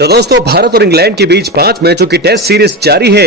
तो दोस्तों भारत और इंग्लैंड के बीच 5 मैचों की टेस्ट सीरीज जारी है।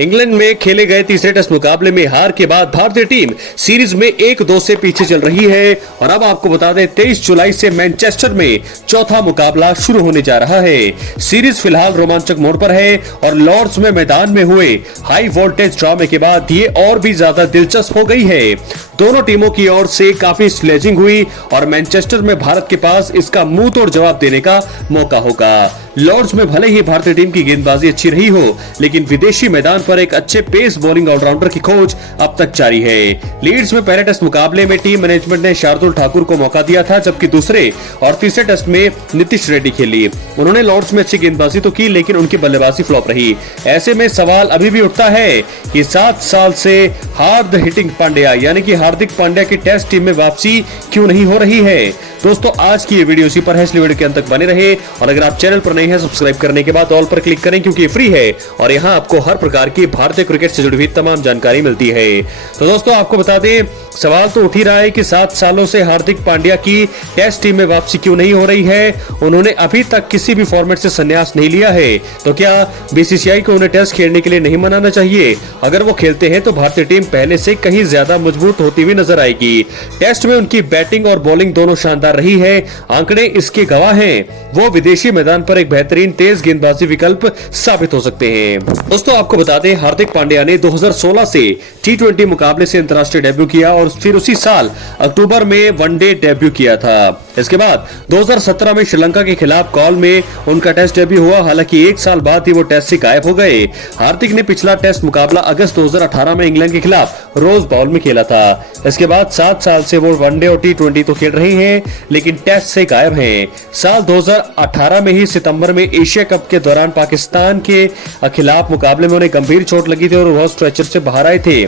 इंग्लैंड में खेले गए तीसरे टेस्ट मुकाबले में हार के बाद भारतीय टीम सीरीज में 1-2 से पीछे चल रही है। और अब आपको बता दें 23 जुलाई से मैनचेस्टर में चौथा मुकाबला शुरू होने जा रहा है। सीरीज फिलहाल रोमांचक मोड़ पर है और लॉर्ड्स में मैदान में हुए हाई वोल्टेज ड्रामे के बाद ये और भी ज्यादा दिलचस्प हो गई है। दोनों टीमों की ओर से काफी स्लेजिंग हुई और मैनचेस्टर में भारत के पास इसका मुंह तोड़ जवाब देने का मौका होगा। लॉर्ड्स में भले ही भारतीय टीम की गेंदबाजी अच्छी रही हो, लेकिन विदेशी मैदान पर एक अच्छे पेस बॉलिंग ऑलराउंडर की खोज अब तक जारी है। लीड्स में पहले टेस्ट मुकाबले में टीम मैनेजमेंट ने शार्दुल ठाकुर को मौका दिया था, जबकि दूसरे और तीसरे टेस्ट में नीतीश रेड्डी खेली। उन्होंने लॉर्ड्स में अच्छी गेंदबाजी तो की, लेकिन उनकी बल्लेबाजी फ्लॉप रही। ऐसे में सवाल अभी भी उठता है कि 7 साल से हार्ड हिटिंग पांड्या यानी कि हार्दिक पांड्या की टेस्ट टीम में वापसी क्यों नहीं हो रही है। दोस्तों आज की ये वीडियो इसी पर है, इसलिए वीडियो के अंत तक बने रहे। और अगर आप चैनल पर नए हैं, सब्सक्राइब करने के बाद ऑल पर क्लिक करें, क्योंकि ये फ्री है और यहाँ आपको हर प्रकार की भारतीय क्रिकेट से जुड़ी हुई तमाम जानकारी मिलती है। तो दोस्तों आपको बता दें, सवाल तो उठ ही रहा है कि 7 सालों से हार्दिक पांड्या की टेस्ट टीम में वापसी क्यों नहीं हो रही है। उन्होंने अभी तक किसी भी फॉर्मेट से संन्यास नहीं लिया है, तो क्या बीसीसीआई को उन्हें टेस्ट खेलने के लिए नहीं मनाना चाहिए। अगर वो खेलते हैं तो भारतीय टीम पहले से कहीं ज्यादा मजबूत होती हुई नजर आएगी। टेस्ट में उनकी बैटिंग और बॉलिंग दोनों शानदार रही है, आंकड़े इसके गवाह हैं। वो विदेशी मैदान पर एक बेहतरीन तेज गेंदबाजी विकल्प साबित हो सकते हैं। दोस्तों आपको बता दें, हार्दिक पांड्या ने 2016 से T20 मुकाबले से अंतर्राष्ट्रीय डेब्यू किया और फिर उसी साल अक्टूबर में वनडे डेब्यू किया था। इसके बाद 2017 में श्रीलंका के खिलाफ कॉल में उनका टेस्ट डेब्यू हुआ। हालांकि 1 साल बाद ही वो टेस्ट से गायब हो गए। हार्दिक ने पिछला टेस्ट मुकाबला अगस्त 2018 में इंग्लैंड के खिलाफ रोज बाउल में खेला था। इसके बाद 7 साल से वो वनडे और T20 तो खेल रहे हैं, लेकिन टेस्ट से गायब हैं। साल 2018 में ही सितंबर में एशिया कप के दौरान पाकिस्तान के खिलाफ मुकाबले में उन्हें गंभीर चोट लगी थी और वो स्ट्रेचर से बाहर आए थे।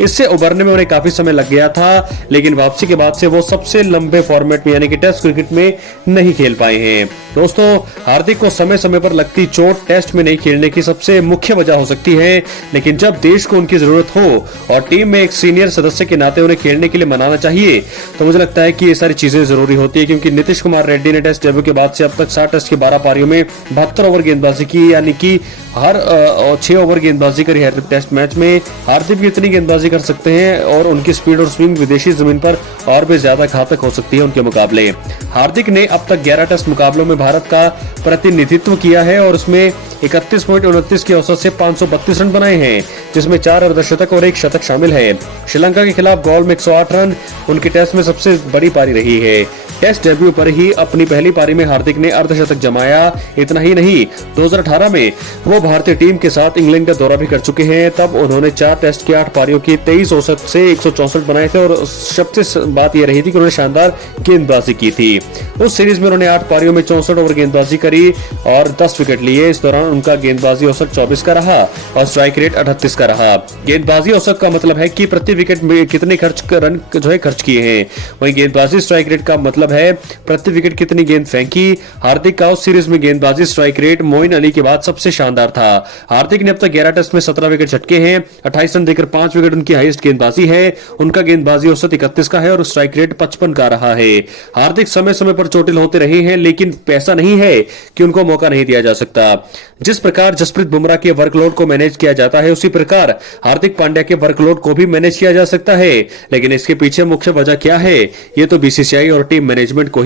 इससे उबरने में उन्हें काफी समय लग गया था, लेकिन वापसी के बाद से वो सबसे लंबे फॉर्मेट में यानी कि टेस्ट क्रिकेट में नहीं खेल पाए हैं। दोस्तों हार्दिक को समय समय पर लगती चोट टेस्ट में नहीं खेलने की सबसे मुख्य वजह हो सकती है, लेकिन जब देश को उनकी जरूरत हो और टीम में एक सीनियर सदस्य के नाते उन्हें खेलने के लिए मनाना चाहिए, तो मुझे लगता है कि ये सारी चीजें जरूरी होती है। क्योंकि नीतीश कुमार रेड्डी ने टेस्ट डेब्यू के बाद से अब तक 60 टेस्ट की 12 पारियों में 72 ओवर गेंदबाजी की, यानी कि हर 6 ओवर गेंदबाजी करी है टेस्ट मैच में। हार्दिक भी इतनी गेंदबाजी कर सकते हैं और उनकी स्पीड और स्विंग विदेशी जमीन पर और भी ज्यादा घातक हो सकती है उनके मुकाबले। हार्दिक ने अब तक 11 टेस्ट मुकाबलों में भारत का प्रतिनिधित्व किया है और उसमें 31.29 की औसत से 532 रन बनाए हैं, जिसमें 4 अर्धशतक और 1 शतक शामिल है। श्रीलंका के खिलाफ गॉल में 108 रन उनकी टेस्ट में सबसे बड़ी पारी रही है। टेस्ट डेब्यू पर ही अपनी पहली पारी में हार्दिक ने अर्धशतक जमाया। इतना ही नहीं, 2018 में वो भारतीय टीम के साथ इंग्लैंड का दौरा भी कर चुके हैं। तब उन्होंने 4 टेस्ट की 8 पारियों की 23 औसत से 164 बनाए थे और सबसे बात यह रही थी कि उन्होंने शानदार गेंदबाजी की थी। उस सीरीज में उन्होंने 8 पारियों में 64 ओवर गेंदबाजी करी और 10 विकेट लिए। इस दौरान उनका गेंदबाजी औसत 24 का रहा और स्ट्राइक रेट 38 का रहा। गेंदबाजी औसत का मतलब है कि प्रति विकेट में कितने रन खर्च किए हैं, वहीं गेंदबाजी स्ट्राइक रेट का मतलब है प्रति विकेट कितनी गेंद फेंकी। हार्दिक का उस सीरीज में गेंदबाजी स्ट्राइक रेट मोइन अली के बाद सबसे शानदार था। हार्दिक ने अब तक 11 टेस्ट में 17 विकेट झटके हैं, 28 रन देकर 5 विकेट उनकी हाईएस्ट गेंदबाजी है। उनका गेंदबाजी औसत 31 का है और स्ट्राइक रेट 55 का रहा है। हार्दिक समय समय पर चोटिल होते रहे हैं, लेकिन पैसा नहीं है कि उनको मौका नहीं दिया जा सकता। जिस प्रकार जसप्रीत बुमराह के वर्कलोड को मैनेज किया जाता है, उसी प्रकार हार्दिक पांड्या के वर्कलोड को भी मैनेज किया जा सकता है। लेकिन इसके पीछे मुख्य वजह क्या है, ये तो बीसीसीआई और टीम मैनेजमेंट को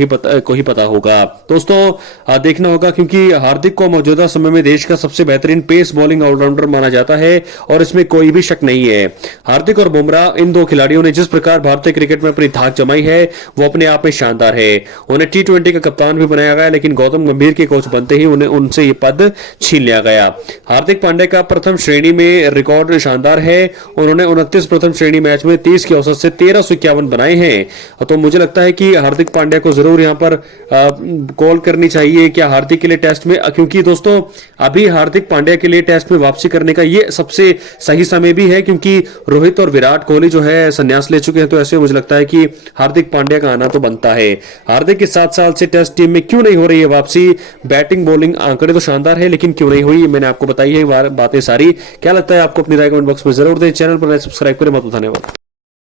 ही पता होगा। दोस्तों देखना होगा, क्योंकि हार्दिक को मौजूदा समय में देश का सबसे बेहतरीन पेस बॉलिंग ऑलराउंडर माना जाता है और इसमें कोई भी शक नहीं है। हार्दिक और बुमराह इन दो खिलाड़ियों ने जिस प्रकार भारतीय क्रिकेट में अपनी धाक जमाई है, वो अपने आप में शानदार है। उन्हें T20 का कप्तान भी बनाया गया, लेकिन गौतम गंभीर के कोच बनते ही उनसे ये पद छीन लिया गया। हार्दिक पांड्या का प्रथम श्रेणी में रिकॉर्ड शानदार है। उन्होंने 29 प्रथम श्रेणी मैच में 30 की औसत से 1351 बनाए हैं। तो मुझे लगता है कि हार्दिक पांड्या को जरूर यहाँ पर कॉल करनी चाहिए क्या हार्दिक के लिए टेस्ट में, क्योंकि दोस्तों अभी हार्दिक पांड्या के लिए टेस्ट में वापसी करने का ये सबसे सही समय भी है, क्योंकि रोहित और विराट कोहली जो है संन्यास ले चुके हैं। तो ऐसे मुझे लगता है कि हार्दिक पांड्या का आना तो बनता है। हार्दिक के 7 साल से टेस्ट टीम में क्यों नहीं हो रही है वापसी। बैटिंग बॉलिंग आंकड़े तो शानदार है, लेकिन क्यों नहीं हुई, मैंने आपको बताई है बातें सारी। क्या लगता है आपको, अपनी राय कमेंट बॉक्स में जरूर दें। चैनल पर सब्सक्राइब करें। बहुत धन्यवाद।